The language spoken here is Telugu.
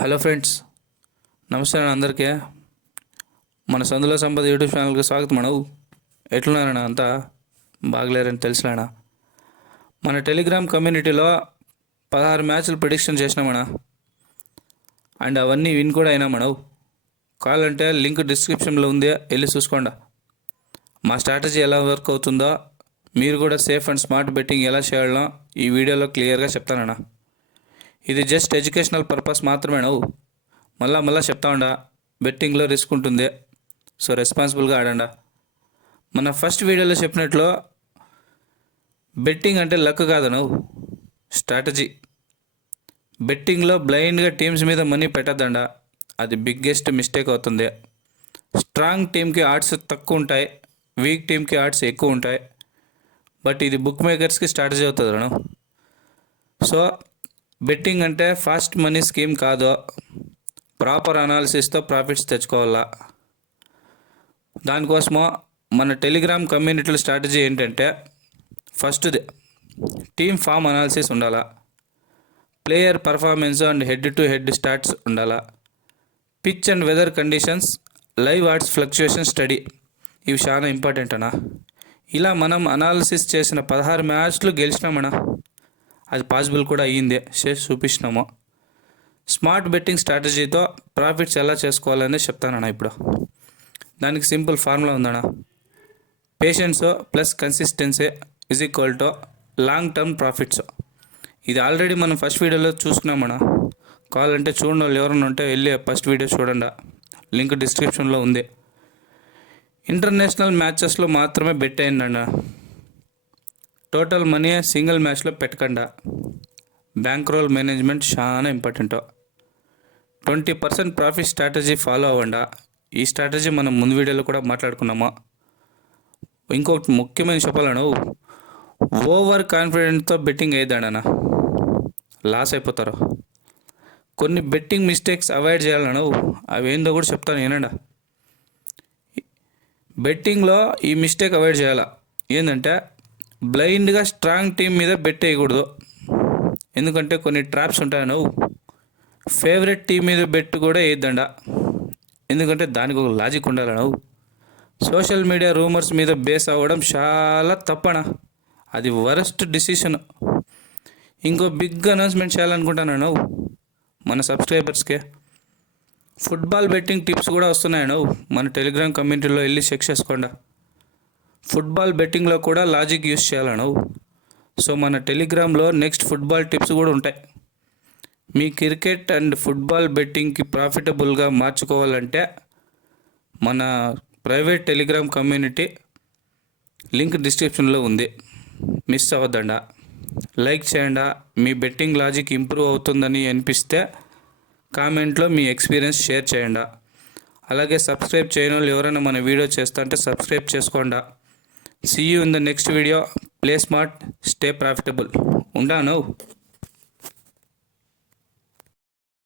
హలో ఫ్రెండ్స్ నమస్తే అన్న అందరికీ. మన సందులో సంపద యూట్యూబ్ ఛానల్కి స్వాగతం అన్న ఎట్లున్నారಣ್ణ అంతా బాగలేరని తెలుసులేనా. మన టెలిగ్రామ్ కమ్యూనిటీలో పదహారు మ్యాచ్లు ప్రిడిక్షన్ చేసినామಣ್ణ అండ్ అవన్నీ విన్ కూడా అయినా మనవు కావాలంటే లింక్ డిస్క్రిప్షన్లో ఉంది వెళ్ళి చూసుకోండి. మా స్ట్రాటజీ ఎలా వర్క్ అవుతుందో మీరు కూడా సేఫ్ అండ్ స్మార్ట్ బెట్టింగ్ ఎలా చేయాలో ఈ వీడియోలో క్లియర్గా చెప్తానన్నా. ఇది జస్ట్ ఎడ్యుకేషనల్ పర్పస్ మాత్రమే నవ్వు మళ్ళా మళ్ళా చెప్తా ఉండా బెట్టింగ్లో రిస్క్ ఉంటుంది. సో రెస్పాన్సిబుల్గా ఆడండా? మన ఫస్ట్ వీడియోలో చెప్పినట్లు బెట్టింగ్ అంటే లక్ కాదు నువ్వు స్ట్రాటజీ. బెట్టింగ్లో బ్లైండ్గా టీమ్స్ మీద మనీ పెట్టద్దండా? అది బిగ్గెస్ట్ మిస్టేక్ అవుతుంది. స్ట్రాంగ్ టీంకి ఆర్ట్స్ తక్కువ ఉంటాయి. వీక్ టీంకి ఆర్ట్స్ ఎక్కువ ఉంటాయి. బట్ ఇది బుక్ మేకర్స్కి స్ట్రాటజీ అవుతుంది రా సో బెట్టింగ్ అంటే ఫాస్ట్ మనీ స్కీమ్ కాదు. ప్రాపర్ అనాలిసిస్తో ప్రాఫిట్స్ తెచ్చుకోవాలా? దానికోసము మన టెలిగ్రామ్ కమ్యూనిటీల స్ట్రాటజీ ఏంటంటే ఫస్ట్ది టీమ్ ఫామ్ అనాలిసిస్ ఉండాలా? Player performance and head to head stats ఉండాలా? Pitch and weather conditions live odds fluctuation study ఇవి చాలా ఇంపార్టెంట్ అన్నా ఇలా మనం అనాలిసిస్ చేసిన పదహారు మ్యాచ్లు గెలిచినామన్నా అది పాసిబుల్ కూడా అయ్యింది. చేసి చూపించినాము స్మార్ట్ బెట్టింగ్ స్ట్రాటజీతో ప్రాఫిట్స్ ఎలా చేసుకోవాలని చెప్తానన్నా ఇప్పుడు. దానికి సింపుల్ ఫార్ములా ఉందన్నా. Patience plus consistency is equal to long term profits ఇది ఆల్రెడీ మనం ఫస్ట్ వీడియోలో చూసుకున్నామన్నా. కావాలంటే చూడండి వాళ్ళు ఎవరైనా ఉంటే వెళ్ళి ఫస్ట్ వీడియో చూడండి. లింక్ డిస్క్రిప్షన్లో ఉంది. ఇంటర్నేషనల్ మ్యాచెస్లో మాత్రమే బెట్ అయిందన్నా. టోటల్ మనీ సింగిల్ మ్యాచ్లో పెట్టకుండా. బ్యాంక్ రోల్ మేనేజ్మెంట్ చాలా important. Twenty percent profit strategy follow అవ్వండా. ఈ స్ట్రాటజీ మనం ముందు వీడియోలో కూడా మాట్లాడుకున్నామా? ఇంకొకటి ముఖ్యమైన చెప్పాలను ఓవర్ కాన్ఫిడెంట్తో బెట్టింగ్ అయ్యేదాడనా లాస్ అయిపోతారు. కొన్ని బెట్టింగ్ మిస్టేక్స్ అవాయిడ్ చేయాలను అవి ఏందో కూడా చెప్తాను ఏనండా బెట్టింగ్లో ఈ మిస్టేక్ అవాయిడ్ చేయాలా? ఏంటంటే బ్లైండ్గా స్ట్రాంగ్ టీం మీద బెట్ వేయకూడదు. ఎందుకంటే కొన్ని ట్రాప్స్ ఉంటాయి నువ్వు ఫేవరెట్ టీం మీద బెట్ కూడా వేయద్దండ ఎందుకంటే దానికి ఒక లాజిక్ ఉండాలి నువ్వు సోషల్ మీడియా రూమర్స్ మీద బేస్ అవ్వడం చాలా తప్పన అది వరస్ట్ డిసిషన్. ఇంకో బిగ్ అనౌన్స్మెంట్ చేయాలనుకుంటాను నువ్వు మన సబ్స్క్రైబర్స్కే. ఫుట్బాల్ బెట్టింగ్ టిప్స్ కూడా వస్తున్నాయి నువ్వు మన టెలిగ్రామ్ కమ్యూనిటీలో వెళ్ళి చెక్ చేసుకోండి. ఫుట్బాల్ బెట్టింగ్లో కూడా లాజిక్ యూస్ చేయాలి నువ్వు? సో మన టెలిగ్రామ్లో నెక్స్ట్ ఫుట్బాల్ టిప్స్ కూడా ఉంటాయి. మీ క్రికెట్ అండ్ ఫుట్బాల్ బెట్టింగ్కి ప్రాఫిటబుల్గా మార్చుకోవాలంటే మన ప్రైవేట్ టెలిగ్రామ్ కమ్యూనిటీ లింక్ డిస్క్రిప్షన్లో ఉంది. మిస్ అవ్వద్దండా. లైక్ చేయండి. మీ బెట్టింగ్ లాజిక్ ఇంప్రూవ్ అవుతుందని అనిపిస్తే కామెంట్లో మీ ఎక్స్పీరియన్స్ షేర్ చేయండి. అలాగే సబ్స్క్రైబ్ చేయని వాళ్ళు ఎవరైనా మన వీడియో చేస్తా అంటే సబ్స్క్రైబ్ చేసుకోండా. See you in the next video. Play smart, stay profitable. Unda now.